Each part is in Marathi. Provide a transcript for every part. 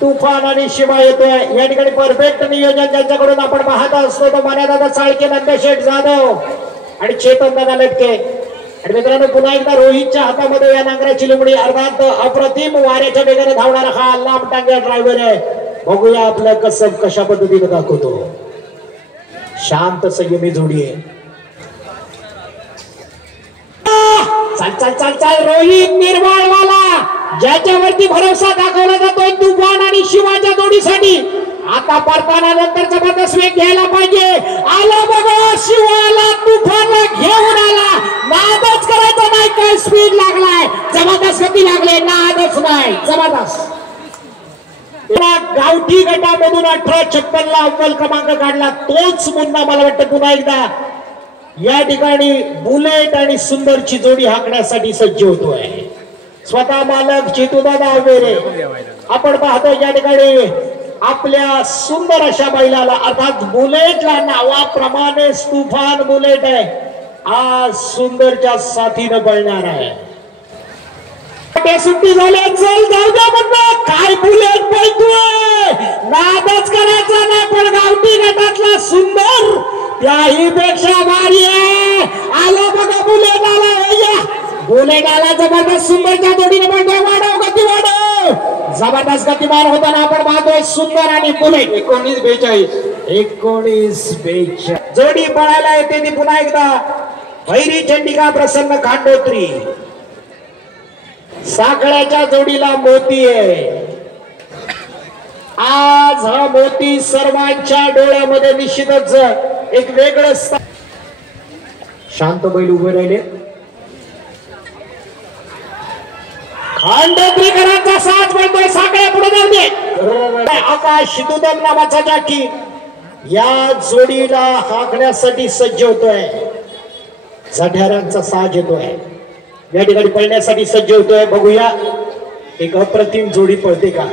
तुफान आणि शिवा येतोय या ठिकाणी परफेक्ट नियोजन ज्यांच्याकडून आपण पाहत असतो तो मान्यदादा चाळके, नंदशेठ जाधव आणि चेतन दादा लटके. आणि मित्रांनो पुन्हा एकदा रोहितच्या हातामध्ये या नांगराची लुमडी अर्थात अप्रतिम वाऱ्याच्या वेगाने धावणारा हा लांब टांग्या ड्रायव्हर आहे. बघूया आपलं कसब कशा पद्धतीने दाखवतो. शांत संयमी जोडी आहे. चल चल चल चल रोहित निर्वाळवाला ज्याच्यावरती भरोसा दाखवला जातोय तुफान आणि शिवाच्या जोडीसाठी. आता परताना नंतर जबरदस्त वेग घ्यायला पाहिजे. आला बघा शिवाला तुफानला घेऊन आला. नादच करायचा नाही. काय स्पीड लागलाय. जबरदस्त गती लागले. नादच नाही. जबरदस्त गावठी गटामधून 1856 ला अव्वल क्रमांक काढला. तोच मुन्ना मला वाटतं पुन्हा एकदा या ठिकाणी बुलेट आणि सुंदरची जोडी हाकण्यासाठी सज्ज होतोय. स्वतः मालक चेतुदादा अवेरे आपण पाहतो या ठिकाणी आपल्या सुंदर अशा बैलाला अर्थात बुलेटला नावाप्रमाणे तुफान बुलेट आहे. आज सुंदरच्या साथीनं पळणार आहे. सुट्टी झाली. चल जाऊ द्या म्हणलं. काय बुलेट पळतोय. नादच करायचा नाही. पण गावठी गटातला सुंदर त्याही पेक्षा भारी आहे. आला बघा बुलेट आला. बुलेट आला. जबरदस्त सुंदरच्या जोडीने म्हणतोय वाढव गती वाढव. जबरदस्त गतिमान होताना आपण पाहतोय सुंदर आणि बुलेट. 1942 जोडी पळायला येते ती पुन्हा एकदा भैरी चंडिका प्रसन्न खांडोत्री. साखळ्याच्या जोडीला मोती आहे. आज हा मोती सर्वांच्या डोळ्यामध्ये निश्चितच एक वेगळं शांत बैल उभे राहिले. खांडोत्रीकरांचा साथ बनतोय. साखळ्या पुढे जाऊ दे. आकाश दुदम नावाचा जाकी या जोडीला हाकण्यासाठी सज्ज होतोय. झढ्यारांचा साज येतोय. या ठिकाणी पळण्यासाठी सज्ज होतोय. बघूया एक अप्रतिम जोडी पळते का.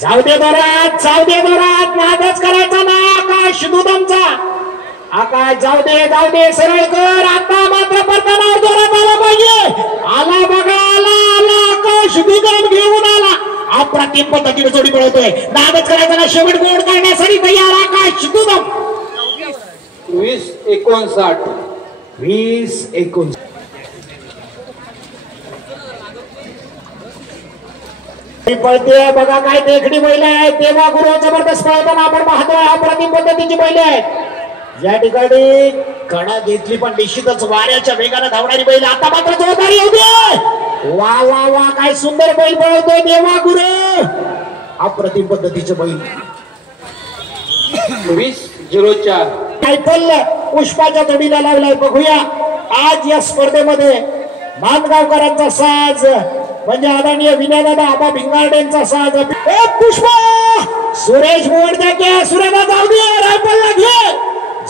जाऊ दे दोरात. जाऊ दे दोरात. नादच करायचा ना. आकाश दुदमचा आकाश जाऊ दे सरळ कर. आता मात्र परताना जोरात आला पाहिजे. आला बघा आला आकाश दुदम घेऊन आला. अप्रतिम पद्धतीने जोडी पळवतोय. नादच करायचा ना. शेवट गोड करण्यासाठी तयार आकाश दुदम. 20-59 पळते. बघा काय देखणी बैल आहे. तेव्हा गुरु जबरदस्त पळताना आपण पाहतोय. अप्रतिम पद्धतीची बैल आहेत. या ठिकाणी कडा घेतली पण निश्चितच वाऱ्याच्या वेगाने धावणारी बैल. आता मात्र जोरदारी येऊ दे. वा वा वा काय सुंदर बैल पळवतोय देवा गुरु. अप्रतिम पद्धतीचे बैल. 20-04 रायफल पुष्पाच्या जोडीला लावलाय. बघूया आज या स्पर्धेमध्ये मानगावकरांचा साज म्हणजे आदरणीय विनयदादा आबा भिंगारडेंचा साज. पुष्पा सुरेश मोडद्या सुरेदा जाऊ दे. रायफलला घे.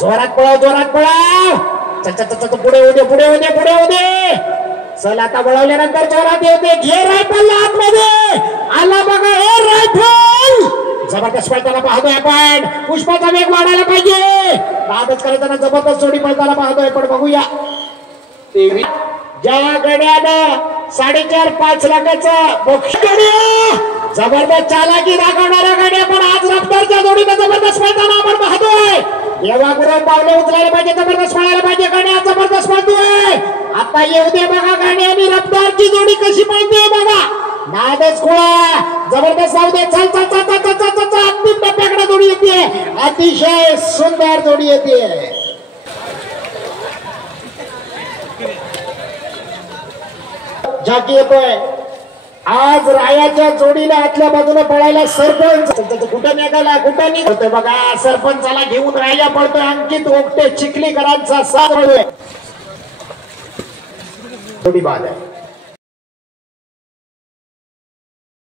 जोरात पळाव पुढे होऊ दे. चल आता वळवल्यानंतर जोरात येऊ दे. घे रायफलला आतमध्ये. आला बघा हे रायफल. जबरदस्त पळताना पाहतोय आपण. पुष्पाचा वेग वाढायला पाहिजे. नादच करताना जबरदस्त जोडी पळताना पाहतोय. पण बघूया 23 ज्या गड्यानं 4.5-5 लाखाचा जबरदस्त चालाकी दाखवणाऱ्या गाड्या पण आज रफ्तारच्या जोडीने जबरदस्त पळताना आपण पाहतोय. देवा गुरु पावले उचलायला पाहिजे. जबरदस्त पळायला पाहिजे. गाड्या जबरदस्त पळतोय. आता येऊ दे बघा गाडी आणि रफ्तारची जोडी कशी पळते बघा. नादच खोळा जबरदस्त जाऊ दे. चल चल चल चल चल चल. अंतिम टप्प्याकडे जोडी येते. अतिशय सुंदर जोडी येते. जाकी येतोय. आज रायाच्या जोडीला आतल्या बाजूने पळायला सरपंच कुठं निघाला कुठं निघतोय बघा. सरपंचाला घेऊन राया पडतोय. अंकित ओकटे चिखलीकरांचा साथ जोडी बाद आहे.